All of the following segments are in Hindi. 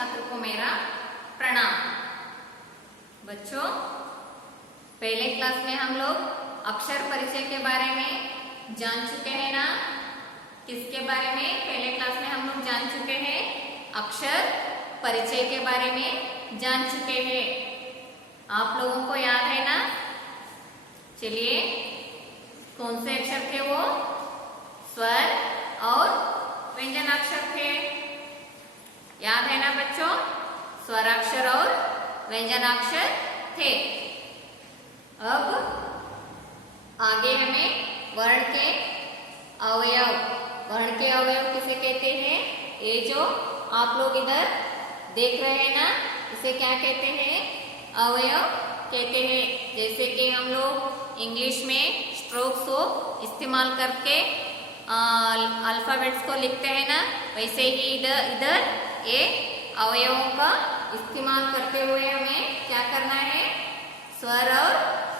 छात्र को मेरा प्रणाम। बच्चों, पहले क्लास में हम लोग अक्षर परिचय के बारे में जान चुके हैं ना। किसके बारे में? पहले क्लास में हम लोग जान चुके हैं, अक्षर परिचय के बारे में जान चुके हैं। आप लोगों को याद है ना? चलिए, कौन से अक्षर थे वो? स्वर और व्यंजनाक्षर थे। याद है ना बच्चों? स्वराक्षर और व्यंजनाक्षर थे। अब आगे हमें वर्ण के अवयव, वर्ण के अवयव किसे कहते हैं? ये जो आप लोग इधर देख रहे हैं ना, इसे क्या कहते हैं? अवयव कहते हैं। जैसे कि हम लोग इंग्लिश में स्ट्रोक्स को इस्तेमाल करके अल्फाबेट्स को लिखते हैं ना, वैसे ही इधर ये अवयवों का इस्तेमाल करते हुए हमें क्या करना है? स्वर और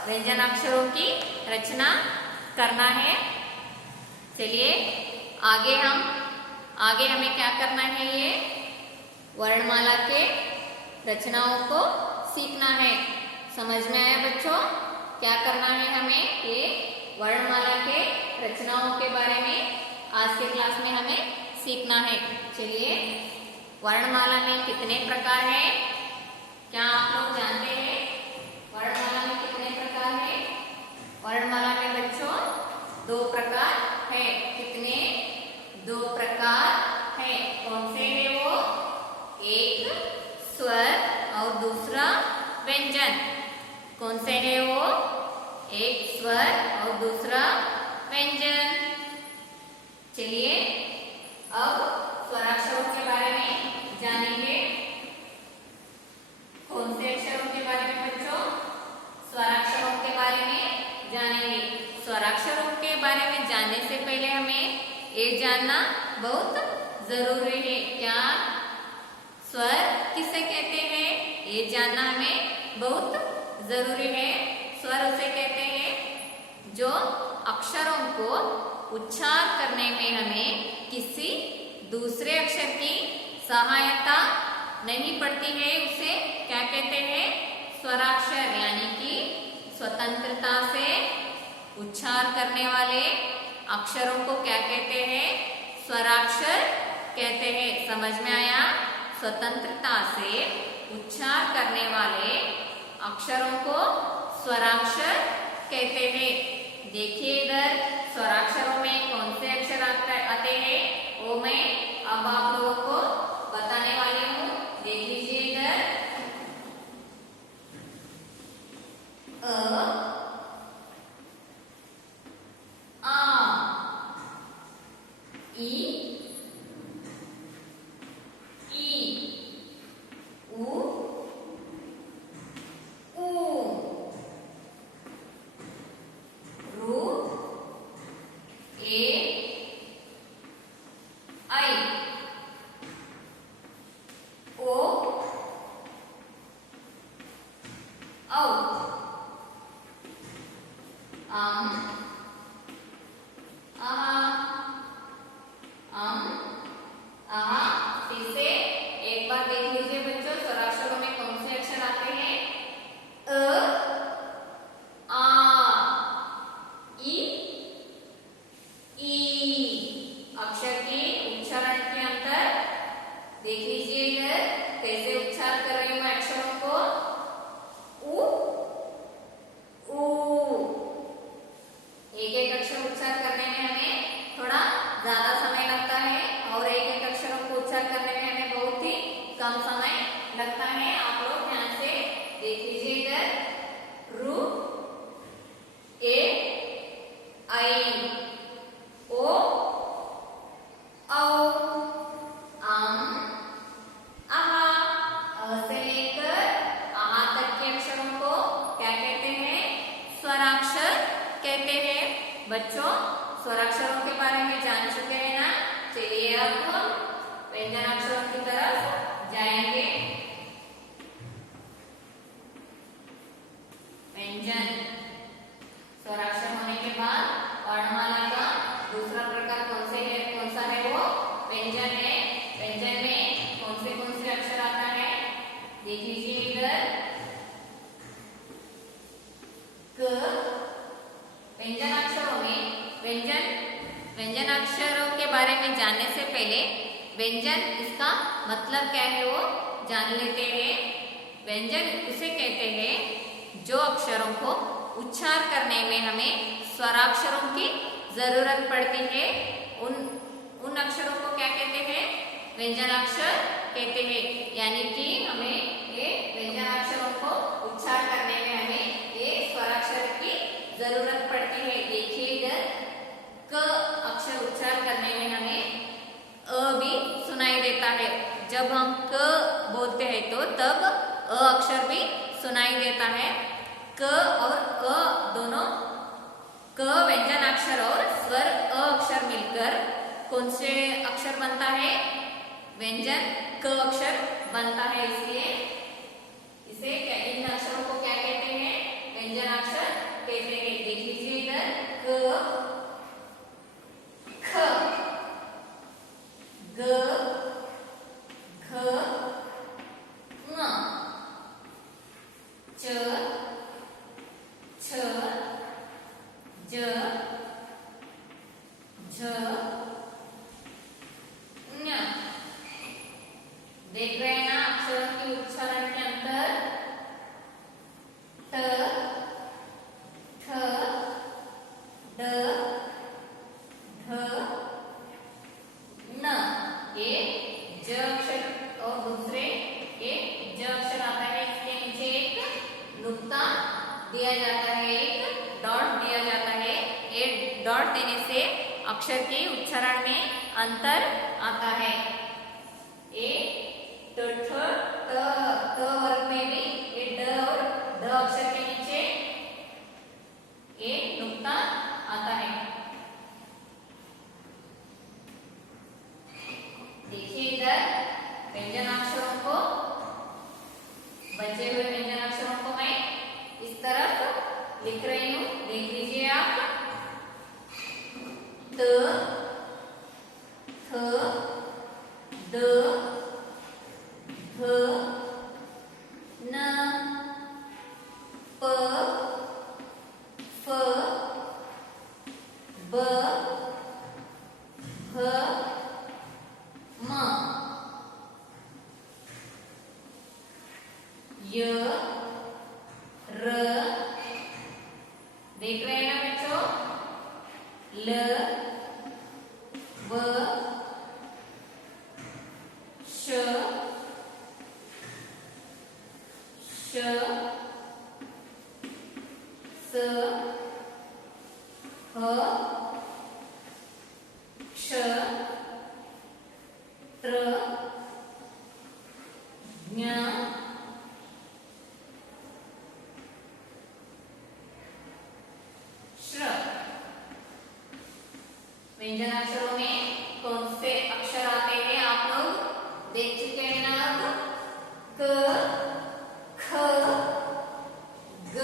व्यंजनाक्षरों की रचना करना है। चलिए आगे हमें क्या करना है? ये वर्णमाला के रचनाओं को सीखना है। समझ में आया बच्चों? क्या करना है हमें? ये वर्णमाला के रचनाओं के बारे में आज के क्लास में हमें सीखना है। चलिए, वर्णमाला में कितने प्रकार हैं? क्या आप लोग जानते हैं वर्णमाला में कितने प्रकार हैं? वर्णमाला में बच्चों 2 प्रकार है। कितने? 2 प्रकार है। कौन से है वो? एक स्वर और दूसरा व्यंजन। कौन से है वो? एक स्वर और दूसरा व्यंजन। चलिए अब स्वराक्षरों के बारे में जानेंगे। कौन से अक्षरों के बारे में बच्चों? स्वराक्षरों के बारे में जानेंगे। स्वराक्षरों के बारे में जानने से पहले हमें ये जानना बहुत जरूरी है। क्या? स्वर किसे कहते हैं? ये जानना हमें बहुत जरूरी है। स्वर उसे कहते हैं जो अक्षरों को उच्चार करने में हमें किसी दूसरे अक्षर की सहायता नहीं पड़ती है, उसे क्या कहते हैं? स्वराक्षर। यानी कि स्वतंत्रता से उच्चार करने वाले अक्षरों को क्या कहते हैं? स्वराक्षर कहते हैं। समझ में आया? स्वतंत्रता से उच्चार करने वाले अक्षरों को स्वराक्षर कहते हैं। देखिए इधर स्वराक्षरों में कौन से अक्षर आते हैं वो मैं अब आप लोगों को बताने वाली हूँ। देख लीजिए इधर अ, आ, ई, उ, फिर से एक बार देख लीजिए बच्चों, स्वराक्षरों में कौन से अक्षर आते हैं? अ, आ, ई। अक्षर की उच्चारण के अंतर देख लीजिए इधर कैसे उच्चार कर रही हूँ अक्षरों को। उ, एक एक अक्षर उच्चार करने में हमें थोड़ा ज्यादा समय लगता है और एक एक अक्षरों को उच्चार करने में हमें बहुत ही कम समय लगता है। आप लोग ध्यान से देख लीजिए इधर रु, ए, आई, ओ, औ, अम, व्यंजनाक्षरों के बारे में जानने से पहले व्यंजन इसका मतलब क्या है वो जान लेते हैं। व्यंजन उसे कहते हैं जो अक्षरों को उच्चार करने में हमें स्वराक्षरों की जरूरत पड़ती है। उन अक्षरों को क्या कहते हैं? व्यंजनाक्षर कहते हैं। यानी कि हमें ये व्यंजनाक्षरों को उच्चार करने में हमें ये स्वराक्षर की जरूरत पड़ती है। देखिए इधर क अक्षर उच्चार करने में हमें अ भी सुनाई देता है। जब हम क बोलते हैं तो तब अ अक्षर भी सुनाई देता है। क और अ दोनों, क व्यंजनाक्षर और स्वर अ अक्षर मिलकर कौन से अक्षर बनता है? व्यंजन क अक्षर बनता है। इसलिए इसे इन अक्षरों को क्या कहते हैं? व्यंजनाक्षर कहते हैं। देख लीजिए इधर क, ख, ग, घ, ङ, च, छ, ज, झ, ञ। देख रहे हैं ना अक्षरों के उच्चारण के अंतर? ट, ठ, ड, ढ, न। ये ज अक्षर और दूसरे ये ज अक्षर आता है। इसके नीचे एक नुक्ता दिया जाता है, एक डॉट दिया जाता है। ये डॉट देने से अक्षर के उच्चारण में अंतर आता है। ये ट, ठ, ट वर्ग में भी ये ड और ढ अक्षर के नीचे ये नुक्ता आता है। देखिए इधर व्यंजनाक्षरों को, बचे हुए व्यंजनाक्षरों को मैं इस तरफ लिख रही हूँ। देख लीजिए आप। त, थ, द, ध, न, प, फ, ब, भ, म, य, र। देख रहे हैं ना बच्चों? ल, व, श, श, स, ह, क्ष, त्र, ज्ञ, श्र। व्यंजनाक्षरों में कौन से अक्षर आते हैं आप लोग देख चुके हैं ना? अब क, ख, ग,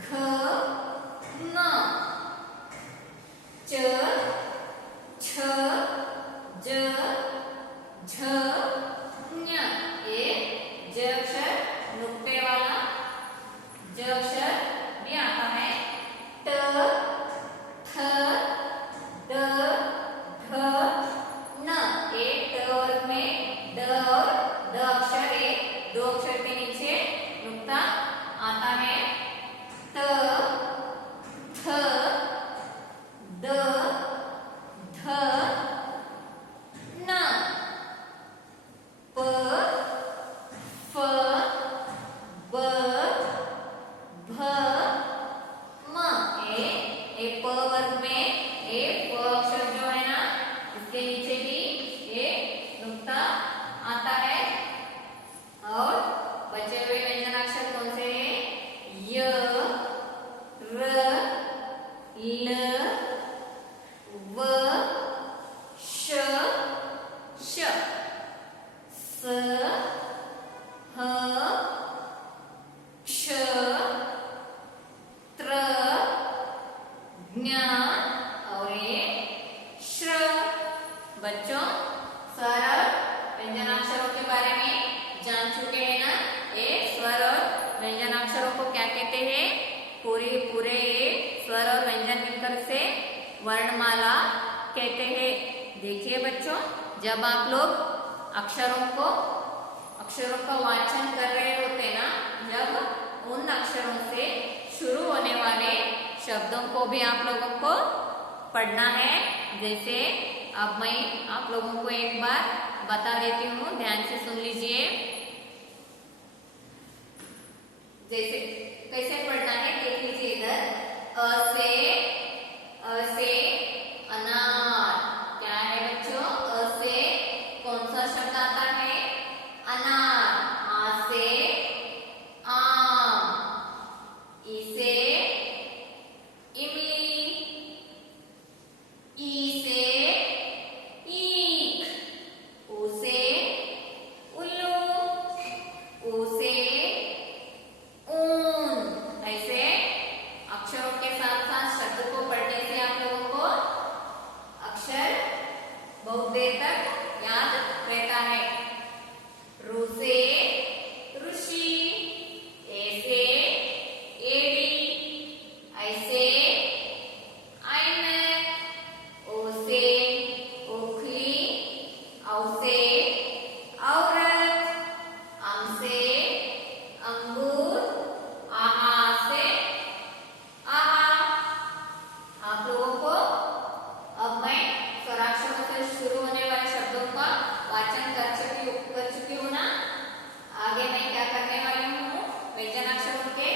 घ, ङ, च, छ, ज, झ, ञ। ये ज अक्षर नुक्ते वाला ज अक्षर भी आता है। ट, थ, ड, ढ, न। ये ट वर्ग में ड और ड अक्षर, ये दो अक्षर के नीचे नुक्ता आता है। त, थ, द, वर्णमाला कहते हैं। देखिए बच्चों, जब आप लोग अक्षरों का वाचन कर रहे होते ना, जब उन अक्षरों से शुरू होने वाले शब्दों को भी आप लोगों को पढ़ना है। जैसे अब मैं आप लोगों को एक बार बता देती हूँ, ध्यान से सुन लीजिए। जैसे कैसे पढ़ना है देख लीजिए इधर। अ से अनार। क्या है बच्चों? अ से कौन सा शब्द आता है? अनार। आ से आम। ई से इमली। ई से ईख। ऊ से उल्लू। ऊ से ऊन। ऐसे अक्षरों के साथ साथ शब्द को पढ़ने से आप लोगों को अक्षर बहुत देर तक याद रहता है। रू से ऋषि। ए से एड़ी। ऐसे ऐनक। ओ से ओखली। औ से औरत। अम से अंगूर। आहा से आहा। आप लोगों को अब मैं स्वराक्षरों से शुरू होने वाले शब्दों का वाचन कर चुकी हूँ ना। आगे मैं क्या करने वाली हूँ? व्यंजनाक्षरों के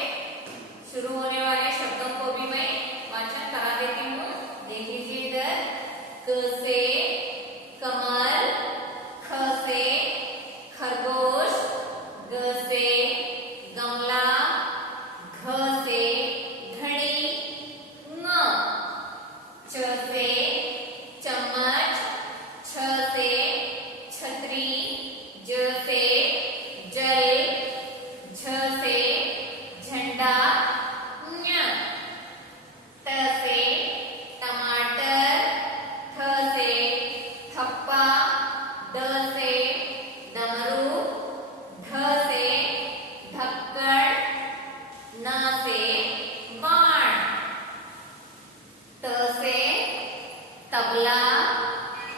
शुरू होने वाले शब्दों को भी मैं वाचन करा देती हूँ। देख लीजिए इधर। क से कमल। ख से खरगोश। ग से गमला। घ से घड़ी। ङ। च से चम्मच। छ से छतरी। ज से जल। झ से झंडा। ञ। ट से टमाटर। थ से थप्पा। द से डमरू। ढ से ढक्कड़। न से बाण। त से तबला।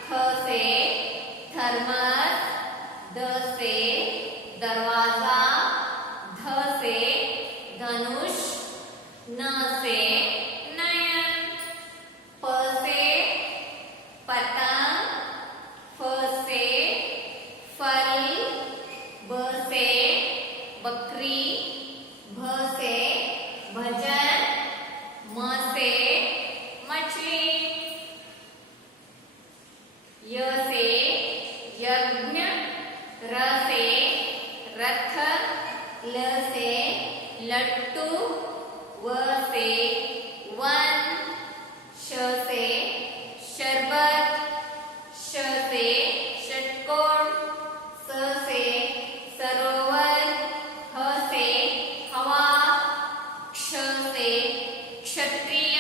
थ से थर्मस। द से दरवाजा। ध से धनुष। न से नयन। प से पतंग। फ से फल। ब से बकरी। भ से भजन। म से मछली। य से यज्ञ। र से रथ। ल से लट्टू। व से वन। श से शरबत। श से षटकोण। स से सरोवर। ह से हवा। क्ष से क्षत्रिय।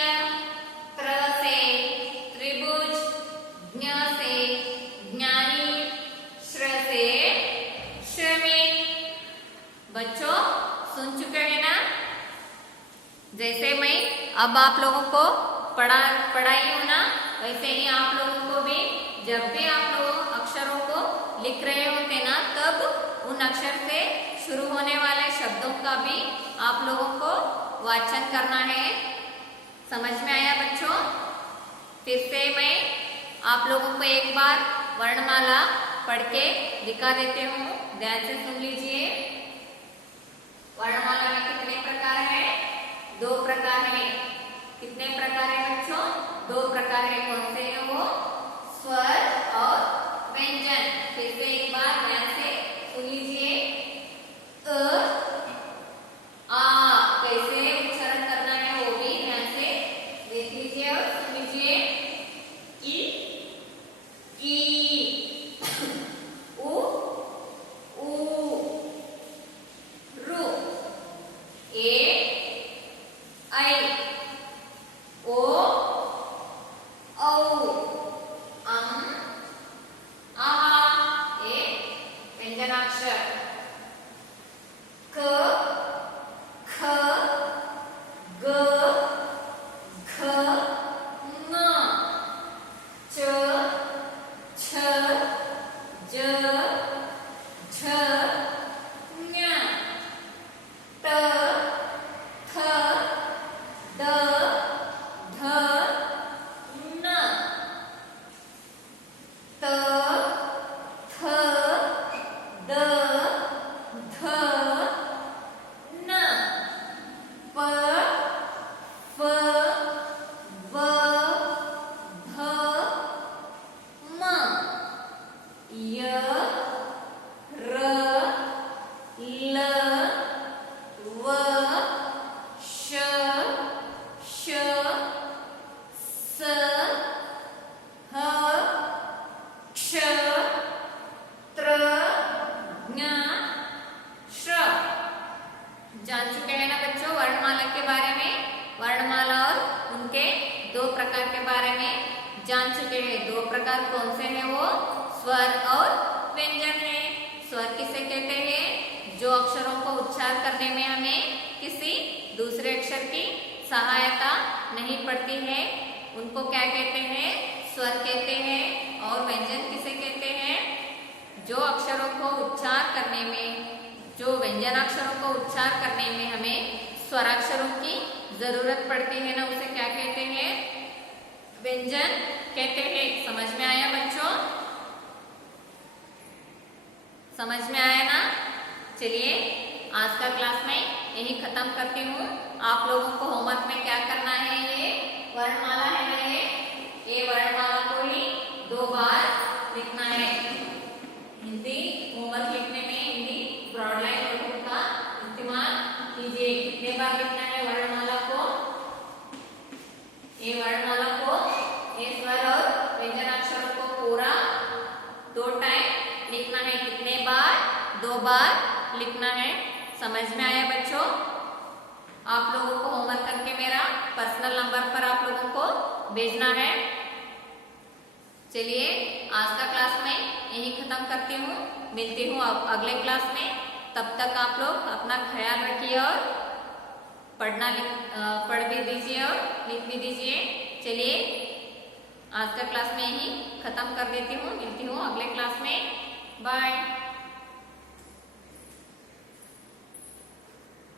त्र से त्रिभुज। ज्ञ से ज्ञानी। श्र से श्रमिक। बच्चों सुन चुके हैं ना? जैसे मैं अब आप लोगों को पढ़ाई हूं ना, वैसे ही आप लोगों को भी जब भी आप लोग अक्षरों को लिख रहे होते ना, तब उन अक्षर से शुरू होने वाले शब्दों का भी आप लोगों को वाचन करना है। समझ में आया बच्चों? फिर से मैं आप लोगों को एक बार वर्णमाला पढ़ के दिखा देती हूँ, ध्यान से सुन लीजिए। वर्णमाला में कितने प्रकार है? 2 प्रकार है। कितने प्रकार है बच्चों? 2 प्रकार है। कौन से है वो? स्वर और व्यंजन। फिर से एक बार ध्यान से सुन लीजिए। आ कैसे उच्चारण करना है वो भी ध्यान से देख लीजिए और सुन लीजिए। ई उ रु। ए ऐ ओ औ अम आ। ये व्यंजनाक्षर। क ख ग घ ङ। जान चुके हैं। दो प्रकार कौन से हैं वो? स्वर और व्यंजन है। स्वर किसे कहते हैं? जो अक्षरों को उच्चार करने में हमें किसी दूसरे अक्षर की सहायता नहीं पड़ती है, उनको क्या कहते हैं? स्वर कहते हैं। और व्यंजन किसे कहते हैं? जो अक्षरों को उच्चार करने में, जो व्यंजनाक्षरों को उच्चार करने में हमें स्वराक्षरों की जरूरत पड़ती है ना, उसे क्या कहते हैं? व्यंजन कहते हैं। समझ में आया बच्चों? समझ में आया ना? चलिए आज का क्लास में यही खत्म करती हूँ। आप लोगों को होमवर्क में क्या करना है? ये वर्णमाला है ना, ये वर्णमाला को ही 2 बार लिखना है। हिंदी होमवर्क लिखने में हिंदी ब्रॉड लाइन नोटबुक का इस्तेमाल कीजिए। कितने बार लिखना है वर्णमाला को? ये वर्णमाला को, ये स्वर और व्यंजनाक्षरों को पूरा 2 टाइम लिखना है। कितने बार? 2 बार लिखना है। समझ में आया बच्चों? आप लोगों को होमवर्क करके मेरा पर्सनल नंबर पर आप लोगों को भेजना है। चलिए आज का क्लास में यही खत्म करती हूँ। मिलती हूँ अब अगले क्लास में। तब तक आप लोग अपना ख्याल रखिए और पढ़ भी दीजिए और लिख भी दीजिए। चलिए आज का क्लास में यही खत्म कर देती हूँ। मिलती हूँ अगले क्लास में। बाय।